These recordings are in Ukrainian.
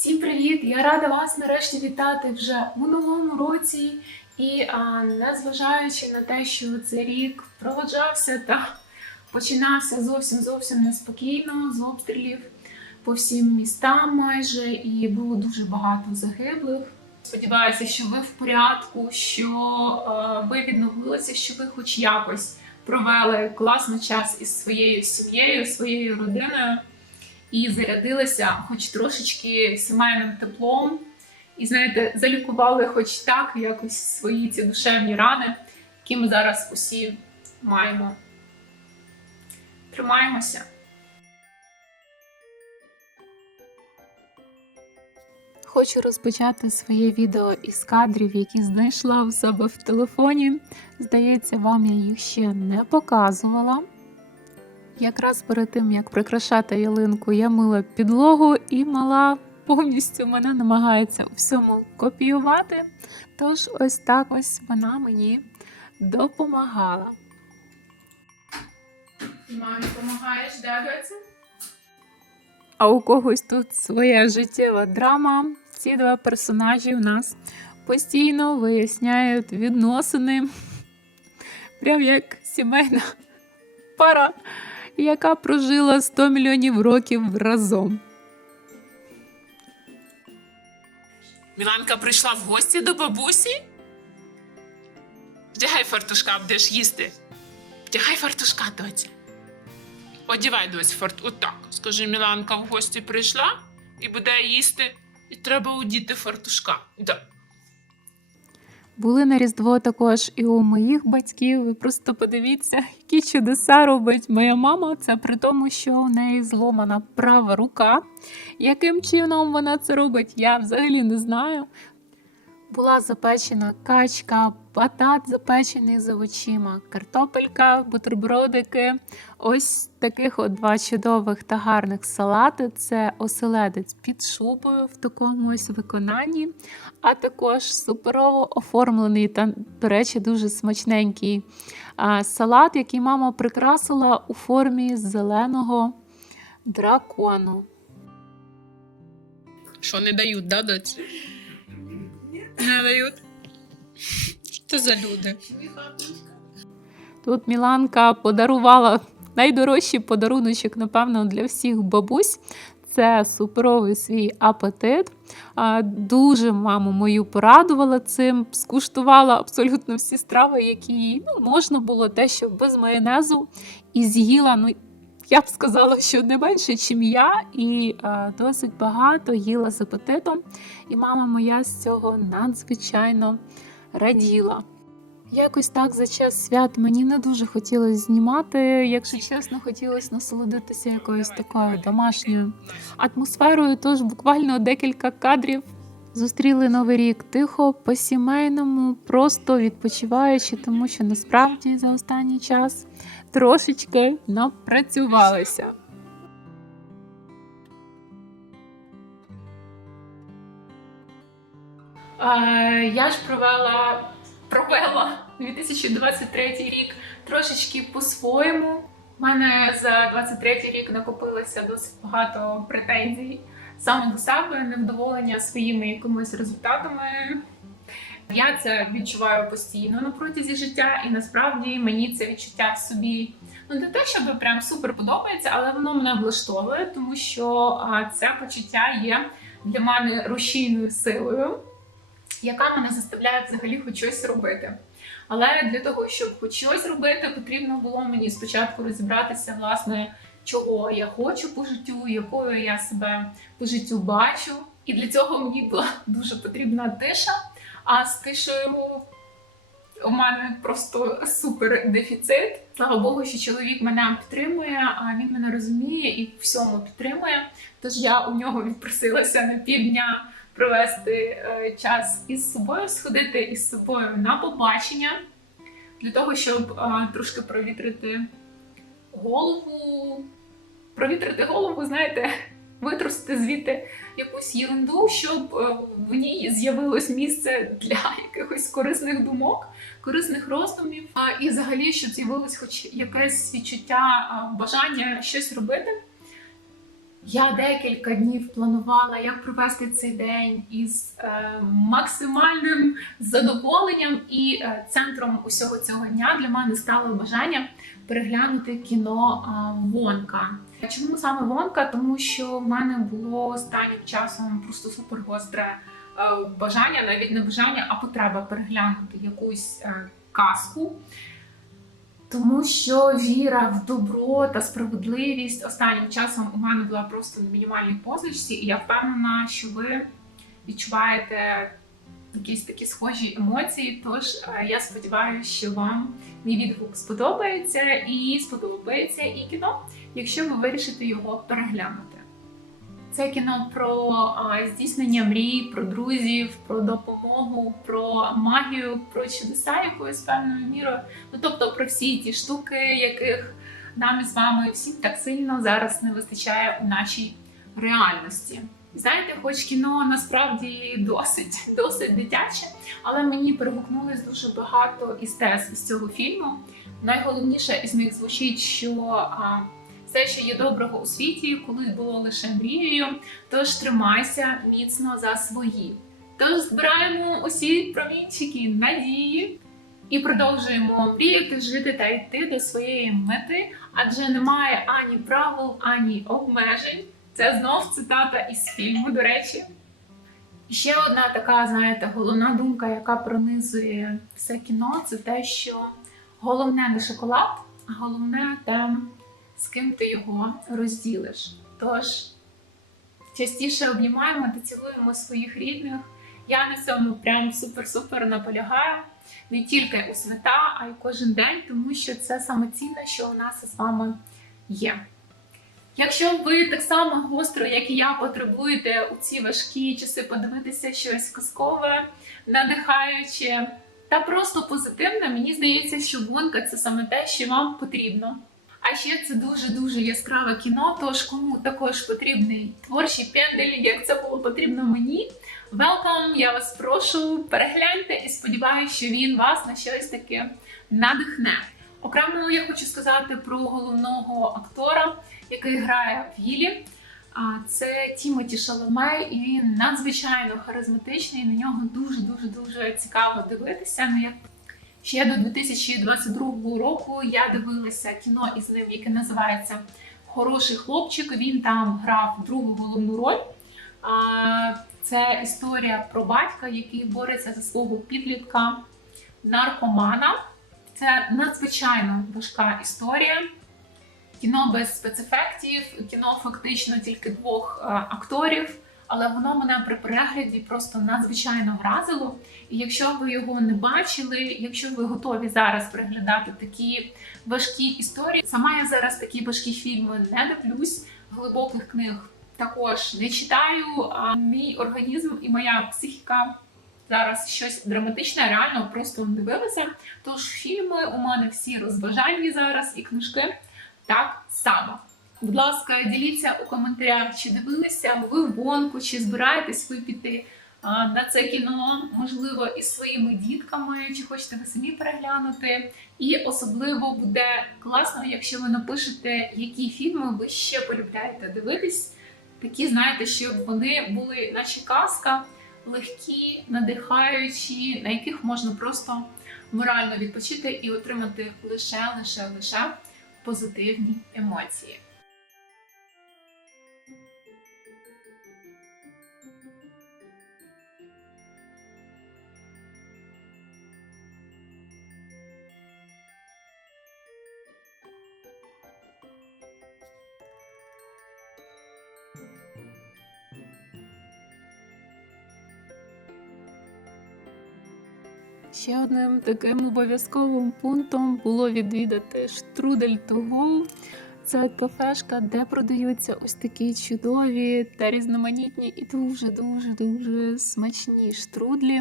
Всім привіт! Я рада вас нарешті вітати вже у новому році. І а, незважаючи на те, що цей рік проводжався та починався зовсім зовсім неспокійно з обстрілів по всім містам майже, і було дуже багато загиблих. Сподіваюся, що ви в порядку, що е, ви відновилися, що ви хоч якось провели класний час із своєю сім'єю, своєю родиною і зарядилися хоч трошечки сімейним теплом. І знаєте, залікували хоч так якось свої ці душевні рани, які ми зараз усі маємо. Тримаємося. Хочу розпочати своє відео із кадрів, які знайшла в себе в телефоні. Здається, вам я їх ще не показувала. Якраз перед тим, як прикрашати ялинку, я мила підлогу і мала повністю мене намагається у всьому копіювати. Тож ось так ось вона мені допомагала. Мамі допомагаєш, дядується? А у когось тут своя життєва драма. Ці два персонажі у нас постійно виясняють відносини, прям як сімейна пара, яка прожила 100 мільйонів років разом. Міланка прийшла в гості до бабусі? Вдягай фартушка, будеш їсти. Вдягай фартушка, доця. Одівай доць фарт. Отак. Скажи, Міланка в гості прийшла і буде їсти, і треба удіти фартушка. Да. Були на Різдво також і у моїх батьків. Ви просто подивіться, які чудеса робить моя мама. Це при тому, що у неї зломана права рука. Яким чином вона це робить, я взагалі не знаю. Була запечена качка, батат запечений за очима, картопелька, бутербродики. Ось таких от два чудових та гарних салати. Це оселедець під шубою в такому ось виконанні, а також суперово оформлений та, до речі, дуже смачненький салат, який мама прикрасила у формі зеленого дракону. Що не дають, да, доць? Не дають. Що за люди? Тут Міланка подарувала найдорожчий подаруночок, напевно, для всіх бабусь. Це суперовий свій апетит. Дуже маму мою порадувала цим, скуштувала абсолютно всі страви, які їй ну, можна було дещо без майонезу і з'їла. Ну, я б сказала, що не менше, ніж я, і а, досить багато їла з апетитом. І мама моя з цього надзвичайно раділа. Якось так за час свят мені не дуже хотілося знімати. Якщо чесно, хотілося насолодитися якоюсь такою домашньою атмосферою. Тож буквально декілька кадрів зустріли новий рік тихо, по-сімейному, просто відпочиваючи, тому що насправді за останній час трошечки напрацювалися. Я ж провела провела 2023 рік трошечки по-своєму. У мене за 23 рік накопилося досить багато претензій саме до себе, невдоволення своїми якимись результатами. Я це відчуваю постійно на протязі життя, і насправді мені це відчуття собі ну не те, щоб прям супер подобається, але воно мене влаштовує, тому що це почуття є для мене рушійною силою яка мене заставляє взагалі хоч щось робити. Але для того, щоб хоч щось робити, потрібно було мені спочатку розібратися, власне, чого я хочу по життю, якою я себе по життю бачу. І для цього мені була дуже потрібна тиша. А з тишею у мене просто супер дефіцит. Слава Богу, що чоловік мене підтримує, а він мене розуміє і всьому підтримує. Тож я у нього відпросилася на півдня провести е, час із собою, сходити із собою на побачення для того, щоб е, трошки провітрити голову. Провітрити голову, знаєте, витрусити звідти якусь єрунду, щоб е, в ній з'явилось місце для якихось корисних думок, корисних роздумів, і взагалі, щоб з'явилось хоч якесь відчуття бажання щось робити. Я декілька днів планувала, як провести цей день із е, максимальним задоволенням, і е, центром усього цього дня для мене стало бажання переглянути кіно а, Вонка. Чому саме Вонка? Тому що в мене було останнім часом просто супер гостре е, бажання, навіть не бажання, а потреба переглянути якусь е, казку. Тому що віра в добро та справедливість останнім часом у мене була просто на мінімальній позначці, і я впевнена, що ви відчуваєте якісь такі схожі емоції. Тож е, я сподіваюся, що вам мій відгук сподобається і сподобається і кіно, якщо ви вирішите його переглянути. Це кіно про а, здійснення мрій, про друзів, про допомогу, про магію, про чудеса якоюсь певною мірою. Ну тобто про всі ті штуки, яких нам із вами всім так сильно зараз не вистачає у нашій реальності. Знаєте, хоч кіно насправді досить досить дитяче, але мені перегукнулось дуже багато із тез із цього фільму. Найголовніше із них звучить, що а, все, що є доброго у світі, колись було лише мрією. Тож тримайся міцно за свої. Тож збираємо усі промінчики надії і продовжуємо мріяти, жити та йти до своєї мети, адже немає ані правил, ані обмежень. Це знов цитата із фільму, до речі. Ще одна така, знаєте, головна думка, яка пронизує все кіно, це те, що головне не шоколад, а головне те, з ким ти його розділиш. Тож частіше обнімаємо та цілуємо своїх рідних. Я на цьому прям супер-супер наполягаю не тільки у свята, а й кожен день, тому що це саме цінне, що у нас із вами є. Якщо ви так само гостро, як і я, потребуєте у ці важкі часи подивитися щось казкове, надихаюче та просто позитивне, мені здається, що гонка це саме те, що вам потрібно. А ще це дуже дуже яскраве кіно. Тож кому також потрібний творчий пендель, як це було потрібно мені. Welcome, я вас прошу, перегляньте і сподіваюся, що він вас на щось таке надихне. Окремо я хочу сказати про головного актора, який грає в. А це Тімоті Шаломе, і він надзвичайно харизматичний. На нього дуже дуже дуже цікаво дивитися. Ну як ще до 2022 року я дивилася кіно із ним, яке називається Хороший хлопчик. Він там грав другу головну роль. Це історія про батька, який бореться за свого підлітка наркомана. Це надзвичайно важка історія. Кіно без спецефектів, кіно фактично тільки двох акторів, але воно мене при перегляді просто надзвичайно вразило. І якщо ви його не бачили, якщо ви готові зараз переглядати такі важкі історії, сама я зараз такі важкі фільми не дивлюсь, глибоких книг також не читаю. А мій організм і моя психіка зараз щось драматичне, реально просто дивилася. Тож фільми у мене всі розважальні зараз і книжки так само. Будь ласка, діліться у коментарях, чи дивилися ви гонку, чи збираєтесь ви піти на це кіно, можливо, із своїми дітками, чи хочете ви самі переглянути. І особливо буде класно, якщо ви напишете, які фільми ви ще полюбляєте дивитись. Такі, знаєте, щоб вони були наче казка, легкі, надихаючі, на яких можна просто морально відпочити і отримати лише, лише, лише позитивні емоції. Ще одним таким обов'язковим пунктом було відвідати штрудель того. Це кафешка, де продаються ось такі чудові та різноманітні і дуже дуже дуже смачні штрудлі,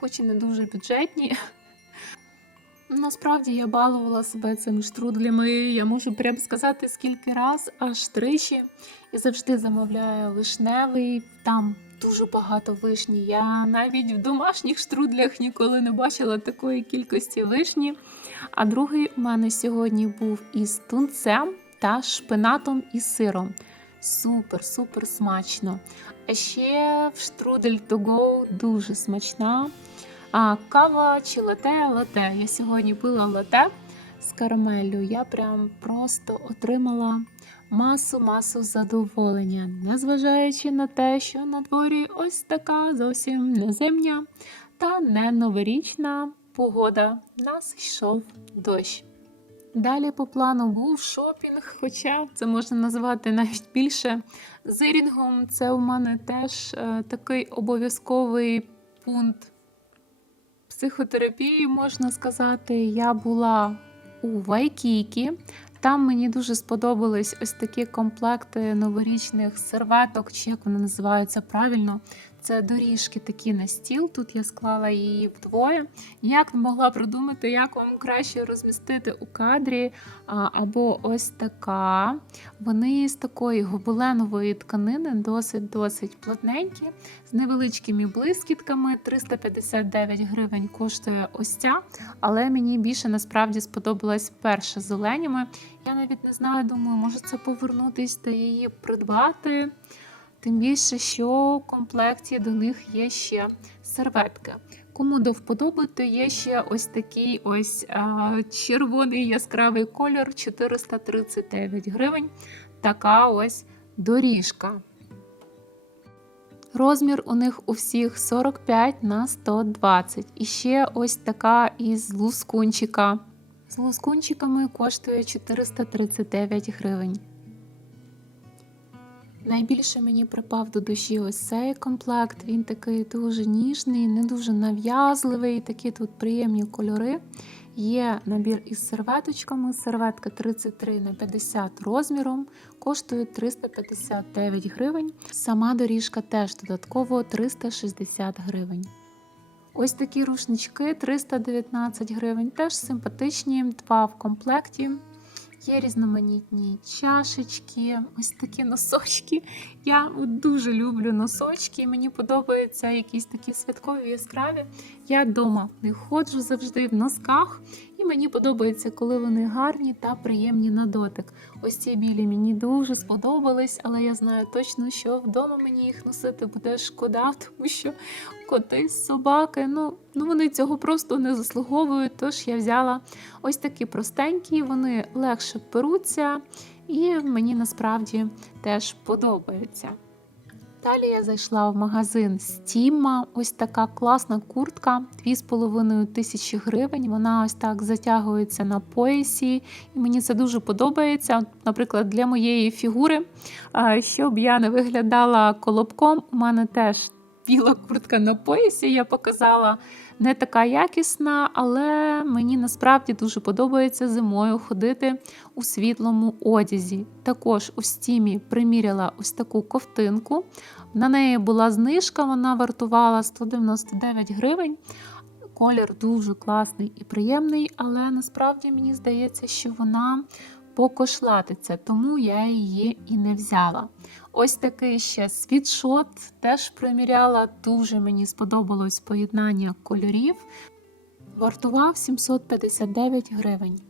хоч і не дуже бюджетні. Насправді я балувала себе цими штрудлями. Я можу прям сказати скільки раз, аж тричі. І завжди замовляю вишневий. Там дуже багато вишні. Я навіть в домашніх штрудлях ніколи не бачила такої кількості вишні. А другий у мене сьогодні був із тунцем та шпинатом і сиром. Супер-супер смачно. А ще в штрудель to go дуже смачна. А кава чи лате, лате. Я сьогодні пила лате з карамеллю. Я прям просто отримала масу-масу задоволення, незважаючи на те, що на дворі ось така зовсім незимня та не новорічна погода. Нас йшов дощ. Далі по плану був шопінг, хоча це можна назвати навіть більше зирінгом. Це у мене теж е, такий обов'язковий пункт психотерапії, можна сказати. Я була у Вайкікі. Там мені дуже сподобались ось такі комплекти новорічних серветок, чи як вони називаються правильно. Це доріжки такі на стіл. Тут я склала її вдвоє. Як могла придумати, як вам краще розмістити у кадрі. Або ось така. Вони з такої гобеленової тканини, досить-досить плотненькі, з невеличкими блискітками. 359 гривень коштує ось ця. Але мені більше насправді сподобалась перша з оленями. Я навіть не знаю, думаю, може це повернутись та її придбати. Тим більше, що в комплекті до них є ще серветки. Кому до вподоби, то є ще ось такий ось а, червоний яскравий кольор 439 гривень. Така ось доріжка. Розмір у них у всіх 45 на 120. І ще ось така із лускунчика. З лускунчиками коштує 439 гривень. Найбільше мені припав до душі ось цей комплект. Він такий дуже ніжний, не дуже нав'язливий, такі тут приємні кольори. Є набір із серветочками. Серветка 33 на 50 розміром, коштує 359 гривень. Сама доріжка теж додатково 360 гривень. Ось такі рушнички 319 гривень, теж симпатичні, два в комплекті. Є різноманітні чашечки, ось такі носочки. Я дуже люблю носочки. Мені подобаються якісь такі святкові яскраві. Я вдома не ходжу завжди в носках, і мені подобається, коли вони гарні та приємні на дотик. Ось ці білі мені дуже сподобались, але я знаю точно, що вдома мені їх носити буде шкода, тому що коти, собаки, ну, ну вони цього просто не заслуговують. Тож я взяла ось такі простенькі, вони легше перуться, і мені насправді теж подобаються. Далі я зайшла в магазин Стіма. Ось така класна куртка, 2,5 тисячі гривень. Вона ось так затягується на поясі, і мені це дуже подобається. Наприклад, для моєї фігури, щоб я не виглядала колобком, у мене теж біла куртка на поясі. Я показала не така якісна, але мені насправді дуже подобається зимою ходити у світлому одязі. Також у стімі приміряла ось таку ковтинку. На неї була знижка, вона вартувала 199 гривень. Колір дуже класний і приємний, але насправді мені здається, що вона покошлатиться, тому я її і не взяла. Ось такий ще світшот теж приміряла. Дуже мені сподобалось поєднання кольорів. Вартував 759 гривень.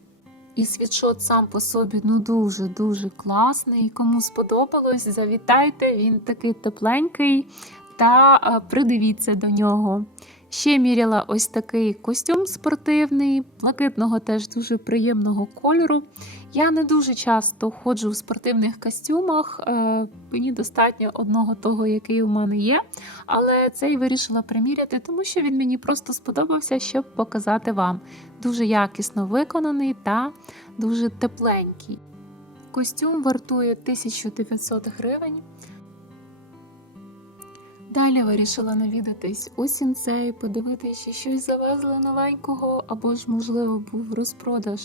І світшот сам по собі ну дуже-дуже класний. Кому сподобалось, завітайте, він такий тепленький та придивіться до нього. Ще міряла ось такий костюм спортивний, блакитного теж дуже приємного кольору. Я не дуже часто ходжу в спортивних костюмах, е, мені достатньо одного того, який у мене є. Але цей вирішила приміряти, тому що він мені просто сподобався, щоб показати вам. Дуже якісно виконаний та дуже тепленький. Костюм вартує 1900 гривень. Далі вирішила навідатись у сінцей, подивитися, чи щось завезли новенького, або ж, можливо, був розпродаж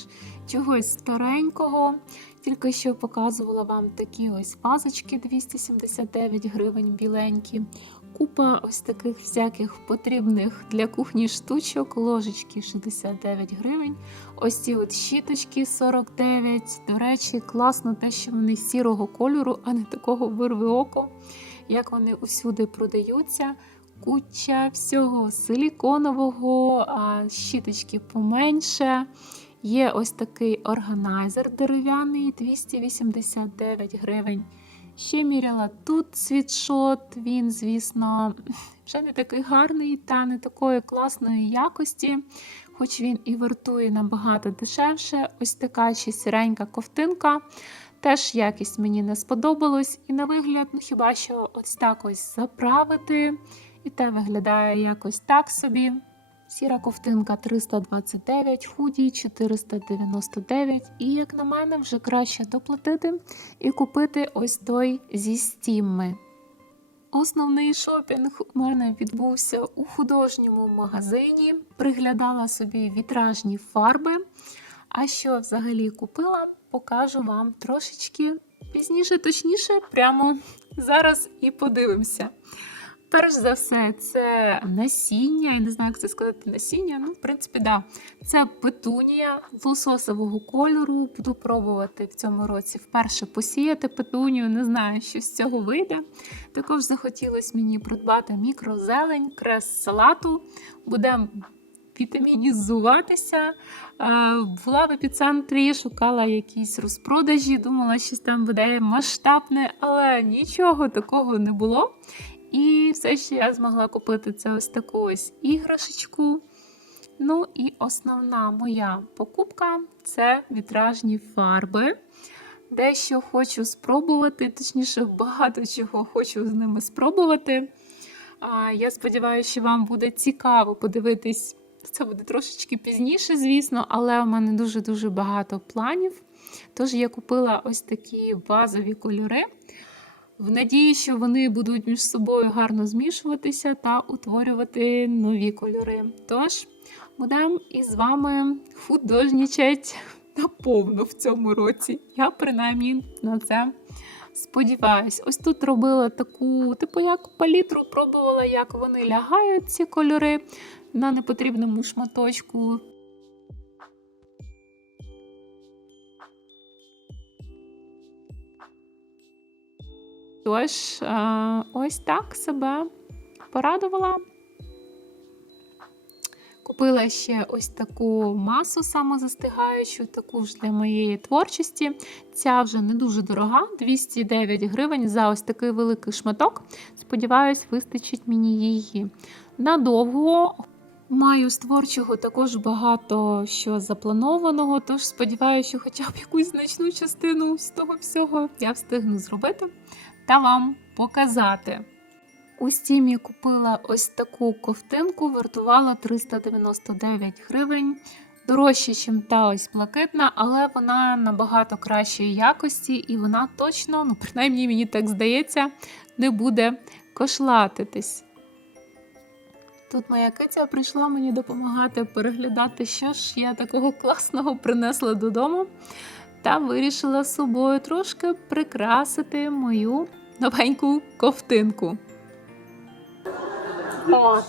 чогось старенького. Тільки що показувала вам такі ось вазочки 279 гривень біленькі. Купа ось таких всяких потрібних для кухні штучок, ложечки 69 гривень. Ось ці от щіточки 49. До речі, класно те, що вони сірого кольору, а не такого вирви око як вони усюди продаються. Куча всього силіконового, щіточки поменше. Є ось такий органайзер дерев'яний 289 гривень. Ще міряла тут світшот. Він, звісно, вже не такий гарний та не такої класної якості, хоч він і вартує набагато дешевше. Ось така ще сіренька ковтинка. Теж якість мені не сподобалась. І на вигляд, ну хіба що ось так ось заправити. І те виглядає якось так собі. Сіра ковтинка 329, худі 499. І, як на мене, вже краще доплатити і купити ось той зі стімми. Основний шопінг у мене відбувся у художньому магазині. Приглядала собі вітражні фарби. А що взагалі купила, покажу вам трошечки пізніше, точніше, прямо зараз і подивимося. Перш за все, це насіння. Я не знаю, як це сказати насіння. Ну, в принципі, да. Це петунія лососового кольору. Буду пробувати в цьому році вперше посіяти петунію. Не знаю, що з цього вийде. Також захотілося мені придбати мікрозелень, крес салату. Будемо вітамінізуватися. Була в епіцентрі, шукала якісь розпродажі, думала, що там буде масштабне, але нічого такого не було. І все, що я змогла купити, це ось таку ось іграшечку. Ну і основна моя покупка це вітражні фарби. Дещо хочу спробувати, точніше, багато чого хочу з ними спробувати. Я сподіваюся, що вам буде цікаво подивитись. Це буде трошечки пізніше, звісно, але у мене дуже-дуже багато планів. Тож я купила ось такі базові кольори в надії, що вони будуть між собою гарно змішуватися та утворювати нові кольори. Тож будемо із вами художнічать наповну в цьому році. Я принаймні на це сподіваюсь. Ось тут робила таку, типу, як палітру, пробувала, як вони лягають, ці кольори на непотрібному шматочку. Тож, е, ось так себе порадувала. Купила ще ось таку масу самозастигаючу, таку ж для моєї творчості. Ця вже не дуже дорога, 209 гривень за ось такий великий шматок. Сподіваюсь, вистачить мені її. Надовго маю з творчого також багато що запланованого, тож сподіваюся, що хоча б якусь значну частину з того всього я встигну зробити та вам показати. У стімі купила ось таку ковтинку, вартувала 399 гривень. Дорожче, ніж та ось блакитна, але вона набагато кращої якості, і вона точно, ну, принаймні, мені так здається, не буде кошлатитись. Тут моя киця прийшла мені допомагати переглядати, що ж я такого класного принесла додому, та вирішила з собою трошки прикрасити мою новеньку ковтинку. О.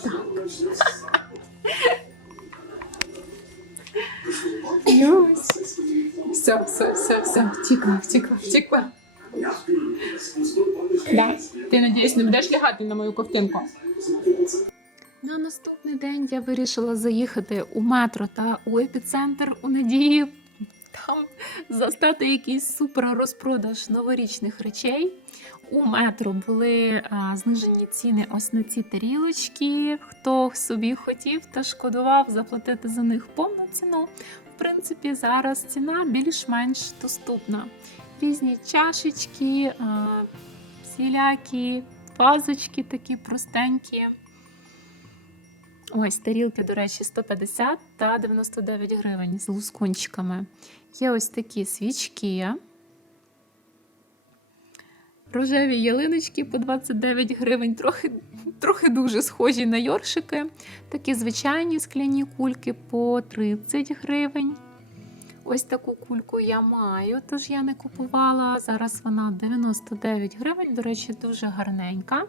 Все, все, все, все. Втікла, втікла, втікла. Да. Ти, надіюсь, не будеш лягати на мою ковтинку? На наступний день я вирішила заїхати у метро та у епіцентр у надії там застати якийсь супер розпродаж новорічних речей. У метро були а, знижені ціни ось на ці тарілочки. Хто собі хотів та шкодував заплатити за них повну ціну. В принципі, зараз ціна більш-менш доступна. Різні чашечки, а, всілякі вазочки такі простенькі. Ось тарілки, до речі, 150 та 99 гривень з лускунчиками. Є ось такі свічки. Рожеві ялиночки по 29 гривень, трохи, трохи дуже схожі на йоршики. Такі звичайні скляні кульки по 30 гривень. Ось таку кульку я маю, тож я не купувала. Зараз вона 99 гривень, до речі, дуже гарненька.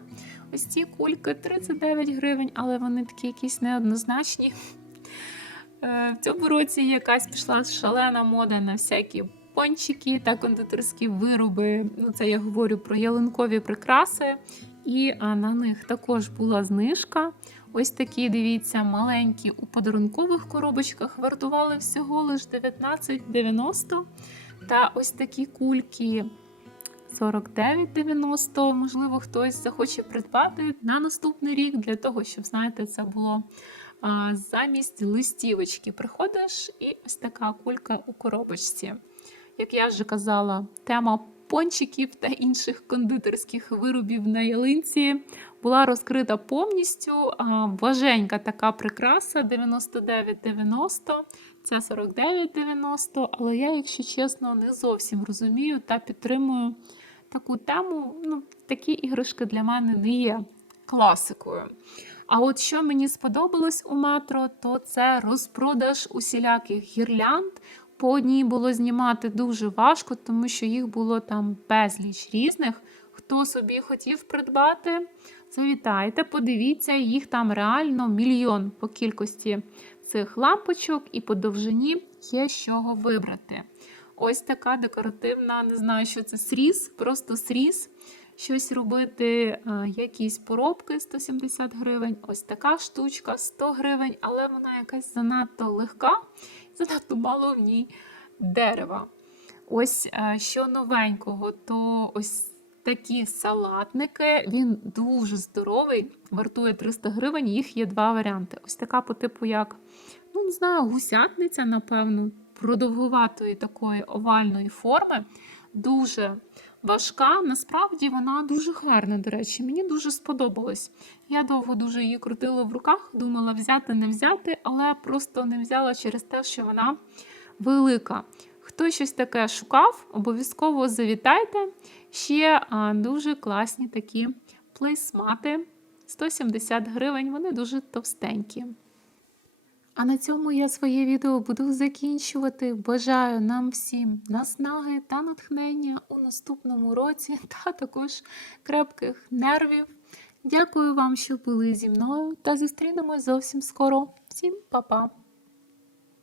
Ось ці кульки 39 гривень, але вони такі якісь неоднозначні. Е, В цьому році якась пішла шалена мода на всякі пончики та кондитерські вироби. Ну, це я говорю про ялинкові прикраси. І на них також була знижка. Ось такі, дивіться, маленькі у подарункових коробочках вартували всього лише 19,90. Та ось такі кульки 49,90. Можливо, хтось захоче придбати на наступний рік для того, щоб, знаєте, це було замість листівочки. Приходиш і ось така кулька у коробочці. Як я вже казала, тема пончиків та інших кондитерських виробів на ялинці була розкрита повністю. Важенька така прикраса 99,90, ця 49,90, але я, якщо чесно, не зовсім розумію та підтримую таку тему. Ну, такі іграшки для мене не є класикою. А от що мені сподобалось у метро, то це розпродаж усіляких гірлянд. По одній було знімати дуже важко, тому що їх було там безліч різних. Хто собі хотів придбати, завітайте, подивіться, їх там реально мільйон по кількості цих лампочок, і по довжині є з чого вибрати. Ось така декоративна, не знаю, що це сріз, просто сріз. Щось робити, якісь поробки 170 гривень, ось така штучка 100 гривень, але вона якась занадто легка, занадто мало в ній дерева. Ось що новенького, то ось такі салатники. Він дуже здоровий, вартує 300 гривень. Їх є два варіанти. Ось така по типу, як, ну не знаю, гусятниця, напевно, продовгуватої такої овальної форми. Дуже важка. Насправді вона дуже гарна, до речі, мені дуже сподобалось. Я довго дуже її крутила в руках, думала взяти, не взяти, але просто не взяла через те, що вона велика. Хто щось таке шукав, обов'язково завітайте. Ще дуже класні такі плейсмати. 170 гривень, вони дуже товстенькі. А на цьому я своє відео буду закінчувати. Бажаю нам всім наснаги та натхнення у наступному році, та також крепких нервів. Дякую вам, що були зі мною, та зустрінемось зовсім скоро. Всім па-па!